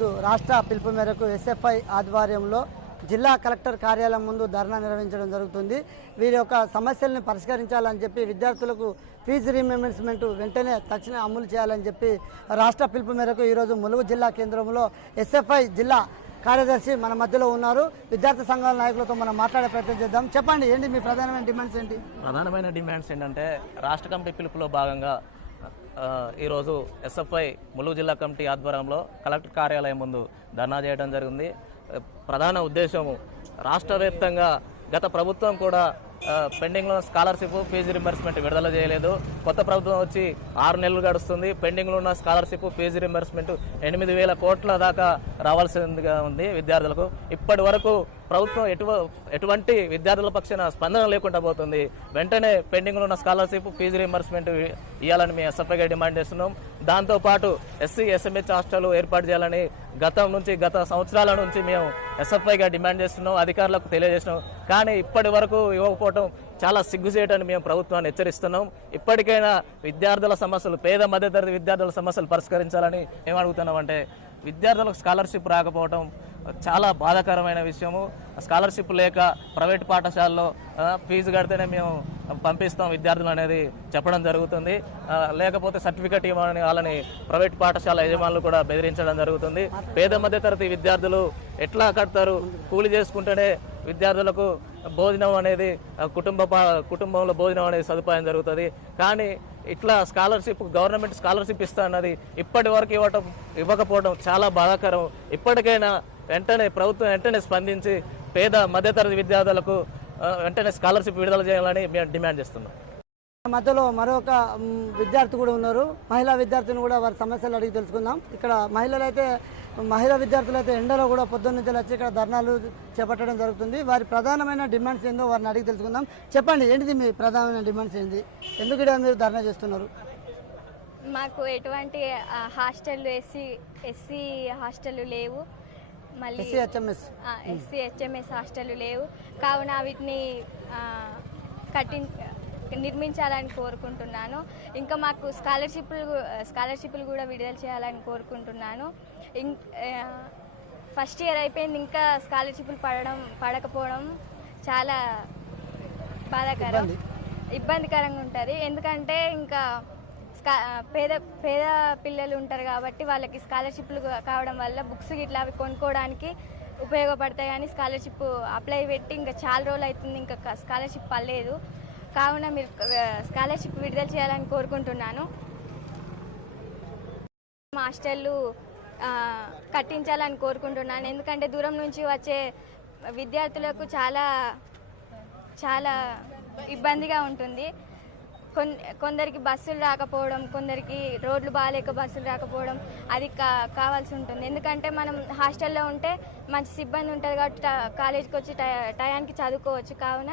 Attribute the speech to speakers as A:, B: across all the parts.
A: రాష్ట్ర పిలుపు మేరకు ఎస్ఎఫ్ఐ ఆధ్వర్యంలో జిల్లా కలెక్టర్ కార్యాలయం ముందు ధర్నా నిర్వహించడం జరుగుతుంది. వీరి యొక్క సమస్యలను పరిష్కరించాలని చెప్పి విద్యార్థులకు ఫీజు రీమెంబర్స్మెంట్ వెంటనే తక్షణ అమలు చేయాలని చెప్పి రాష్ట్ర పిలుపు మేరకు ఈరోజు ములుగు జిల్లా కేంద్రంలో ఎస్ఎఫ్ఐ జిల్లా కార్యదర్శి మన మధ్యలో ఉన్నారు. విద్యార్థి సంఘాల నాయకులతో మనం మాట్లాడే ప్రయత్నం చేద్దాం. చెప్పండి ఏంటి మీ ప్రధానమైన డిమాండ్స్ ఏంటి?
B: ప్రధానమైన డిమాండ్స్ ఏంటంటే రాష్ట్ర కమిటీ పిలుపులో భాగంగా ఈరోజు ఎస్ఎఫ్ఐ ములుగు జిల్లా కమిటీ ఆధ్వర్యంలో కలెక్టర్ కార్యాలయం ముందు ధర్నా చేయడం జరిగింది. ప్రధాన ఉద్దేశము రాష్ట్ర వ్యాప్తంగా గత ప్రభుత్వం కూడా పెండింగ్లో స్కాలర్షిప్ ఫీజు రింబర్స్మెంట్ విడుదల చేయలేదు. కొత్త ప్రభుత్వం వచ్చి ఆరు నెలలు గడుస్తుంది. పెండింగ్లో ఉన్న స్కాలర్షిప్ ఫీజు రింబర్స్మెంట్ ఎనిమిది వేల కోట్ల దాకా రావాల్సిందిగా ఉంది విద్యార్థులకు. ఇప్పటి వరకు ప్రభుత్వం ఎటువ ఎటువంటి విద్యార్థుల పక్షాన స్పందన లేకుండా పోతుంది. వెంటనే పెండింగ్లో ఉన్న స్కాలర్షిప్ ఫీజు రింబర్స్మెంట్ ఇవ్వాలని మేము ఎస్ఎఫ్ఐగా డిమాండ్ చేస్తున్నాం. దాంతోపాటు ఎస్సీ ఎస్ఎంహెచ్ హాస్టల్ ఏర్పాటు చేయాలని గతం నుంచి గత సంవత్సరాల నుంచి మేము ఎస్ఎఫ్ఐగా డిమాండ్ చేస్తున్నాం అధికారులకు తెలియజేస్తున్నాం. కానీ ఇప్పటి వరకు ఇవ్వకపోవటం చాలా సిగ్గుచేయటని మేము ప్రభుత్వాన్ని హెచ్చరిస్తున్నాం. ఇప్పటికైనా విద్యార్థుల సమస్యలు పేద మధ్యతరగతి విద్యార్థుల సమస్యలు పరిష్కరించాలని మేము అడుగుతున్నాం. అంటే విద్యార్థులకు స్కాలర్షిప్ రాకపోవటం చాలా బాధాకరమైన విషయము. స్కాలర్షిప్ లేక ప్రైవేట్ పాఠశాలలో ఫీజు కడితేనే మేము పంపిస్తాం విద్యార్థులు అనేది చెప్పడం జరుగుతుంది. లేకపోతే సర్టిఫికెట్ ఇవ్వమని వాళ్ళని ప్రైవేట్ పాఠశాల యజమానులు కూడా బెదిరించడం జరుగుతుంది. పేద మధ్యతరగతి విద్యార్థులు ఎట్లా కడతారు? కూలి చేసుకుంటేనే విద్యార్థులకు భోజనం అనేది కుటుంబ పా- కుటుంబంలో భోజనం అనేది సదుపాయం జరుగుతుంది. కానీ ఇట్లా స్కాలర్షిప్ గవర్నమెంట్ స్కాలర్షిప్ ఇస్తా అన్నది ఇప్పటి వరకు ఇవ్వటం ఇవ్వకపోవడం చాలా బాధాకరం. ఇప్పటికైనా వెంటనే ప్రభుత్వం వెంటనే స్పందించి పేద మధ్యతరగతి విద్యార్థులకు వెంటనే స్కాలర్షిప్ విడుదల చేయాలని మేము డిమాండ్ చేస్తున్నాం.
A: మధ్యలో మరొక విద్యార్థి కూడా ఉన్నారు. మహిళా విద్యార్థిని కూడా వారి సమస్యలు అడిగి తెలుసుకుందాం. ఇక్కడ మహిళలు అయితే మహిళా విద్యార్థులు అయితే ఎండలో కూడా పొద్దున్న నుంచి వచ్చి ఇక్కడ ధర్నాలు చేపట్టడం జరుగుతుంది. వారి ప్రధానమైన డిమాండ్స్ ఏందో వారిని అడిగి తెలుసుకుందాం. చెప్పండి ఏంటిది మీ ప్రధానమైన డిమాండ్స్ ఏంటి ఎందుకు ఇక్కడ మీరు ధర్నా చేస్తున్నారు?
C: మాకు ఎటువంటి ఆ, హాస్టళ్ళు ఎస్సీ ఎస్సీ హాస్టళ్ళు లేవు. మళ్ళీ
A: ఎస్సీ హెచ్ఎంఎస్
C: హెచ్ఎంఎస్ హాస్టళ్ళు లేవు. కావున వీటిని కట్టి నిర్మించాలని కోరుకుంటున్నాను. ఇంకా మాకు స్కాలర్షిప్లు స్కాలర్షిప్లు కూడా విడుదల చేయాలని కోరుకుంటున్నాను. ఇం ఫస్ట్ ఇయర్ అయిపోయింది ఇంకా స్కాలర్షిప్లు పడడం పడకపోవడం చాలా బాధాకరం. ఇబ్బందికరంగా ఉంటుంది. ఎందుకంటే ఇంకా పేద పేద పిల్లలు ఉంటారు కాబట్టి వాళ్ళకి స్కాలర్షిప్లు కావడం వల్ల బుక్స్ ఇట్లా అవి కొనుక్కోవడానికి ఉపయోగపడతాయి కానీ స్కాలర్షిప్ అప్లై పెట్టి ఇంకా చాలా రోజులు అవుతుంది ఇంకా స్కాలర్షిప్ పడలేదు. కావున మీరు స్కాలర్షిప్ విడుదల చేయాలని కోరుకుంటున్నాను. హాస్టళ్ళు కట్టించాలని కోరుకుంటున్నాను. ఎందుకంటే దూరం నుంచి వచ్చే విద్యార్థులకు చాలా చాలా ఇబ్బందిగా ఉంటుంది. కొందరికి బస్సులు రాకపోవడం కొందరికి రోడ్లు బాగాలేక బస్సులు రాకపోవడం అది కా కావాల్సి ఉంటుంది. ఎందుకంటే మనం హాస్టల్లో ఉంటే మంచి సిబ్బంది ఉంటుంది కాబట్టి కాలేజీకి వచ్చి టై- టయానికి చదువుకోవచ్చు. కావున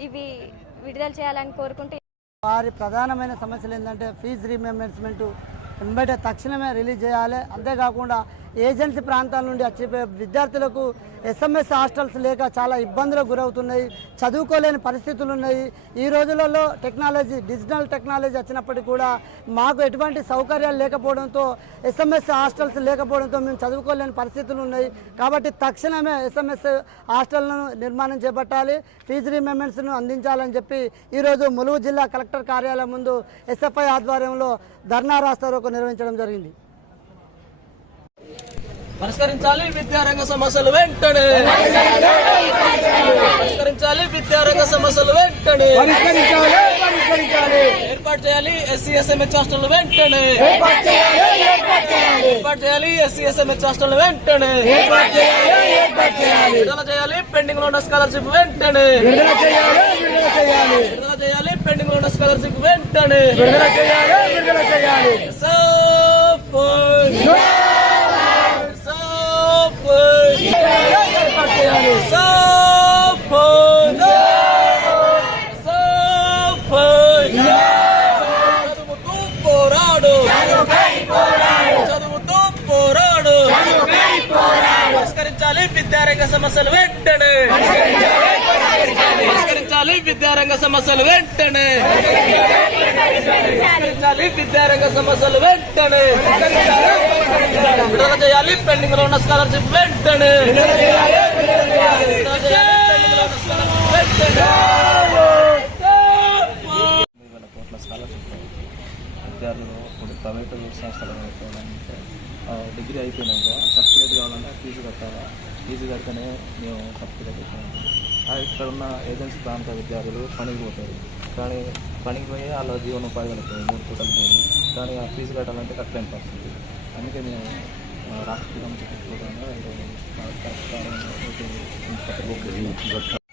C: ఇవి విడుదల చేయాలని కోరుకుంటూ
A: వారి ప్రధానమైన సమస్యలు ఏంటంటే ఫీజు రీమెంబర్స్మెంట్ వెంబడే తక్షణమే రిలీజ్ చేయాలి. అంతేకాకుండా ఏజెన్సీ ప్రాంతాల నుండి వచ్చే విద్యార్థులకు ఎస్ఎంఎస్ హాస్టల్స్ లేక చాలా ఇబ్బందులకు గురవుతున్నాయి. చదువుకోలేని పరిస్థితులు ఉన్నాయి. ఈ రోజులలో టెక్నాలజీ డిజిటల్ టెక్నాలజీ వచ్చినప్పటికీ కూడా మాకు ఎటువంటి సౌకర్యాలు లేకపోవడంతో ఎస్ఎంఎస్ హాస్టల్స్ లేకపోవడంతో మేము చదువుకోలేని పరిస్థితులు ఉన్నాయి. కాబట్టి తక్షణమే ఎస్ఎంఎస్ హాస్టళ్ళను నిర్మాణం చేపట్టాలి. ఫీజు రీమెంబర్స్ను అందించాలని చెప్పి ఈరోజు ములుగు జిల్లా కలెక్టర్ కార్యాలయం ముందు ఎస్ఎఫ్ఐ ఆధ్వర్యంలో ధర్నా రాస్తారోకు నిర్వహించడం జరిగింది.
B: పరిష్కరించాలి విద్యారంగ సమస్యలు వెంటనే. పరిష్కరించాలి విద్యారంగ సమస్యలు వెంటనే. ఏర్పాటు చేయాలి ఎస్సీ ఎస్ఎంహెచ్ హాస్టల్ వెంటనే. ఏర్పాటు చేయాలి ఎస్సీ ఎస్ఎంహెచ్ హాస్టల్ వెంటనే. విడుదల చేయాలి పెండింగ్లో ఉన్న స్కాలర్షిప్ వెంటనే. విడుదల చేయాలి పెండింగ్లో ఉన్న స్కాలర్షిప్ వెంటనే. Support. విద్యారంగ సమస్యలు వెంటనే. పరిష్కరించాలి విద్యారంగ సమస్యలు వెంటనే. పరిష్కరించాలి విద్యారంగ సమస్యలు వెంటనే.
D: విడుదల చేయాలి పెండింగ్లో ఉన్న స్కాలర్షిప్ వెంటనే.
B: కోట్ల స్కాలర్షిప్. విద్యార్థులు ఇప్పుడు ప్రైవేటు సంస్థలు అయిపోవాలంటే డిగ్రీ అయిపోయినాక సర్టిఫికేట్ కావాలంటే ఫీజు కట్టాలా ఫీజు కట్టనే మేము సర్టిఫికేట్ ఇస్తాము ఇక్కడ ఉన్న ఏజెన్సీ ప్రాంత విద్యార్థులు పనికి పోతారు కానీ పనికి పోయి వాళ్ళ జీవనోపాధి కలుగుతుంది మూడు పూటలు పోయి కానీ ఆ ఫీజు కట్టాలంటే కట్టలేని పరిస్థితి అందుకే మేము రాష్ట్రం రాష్ట్ర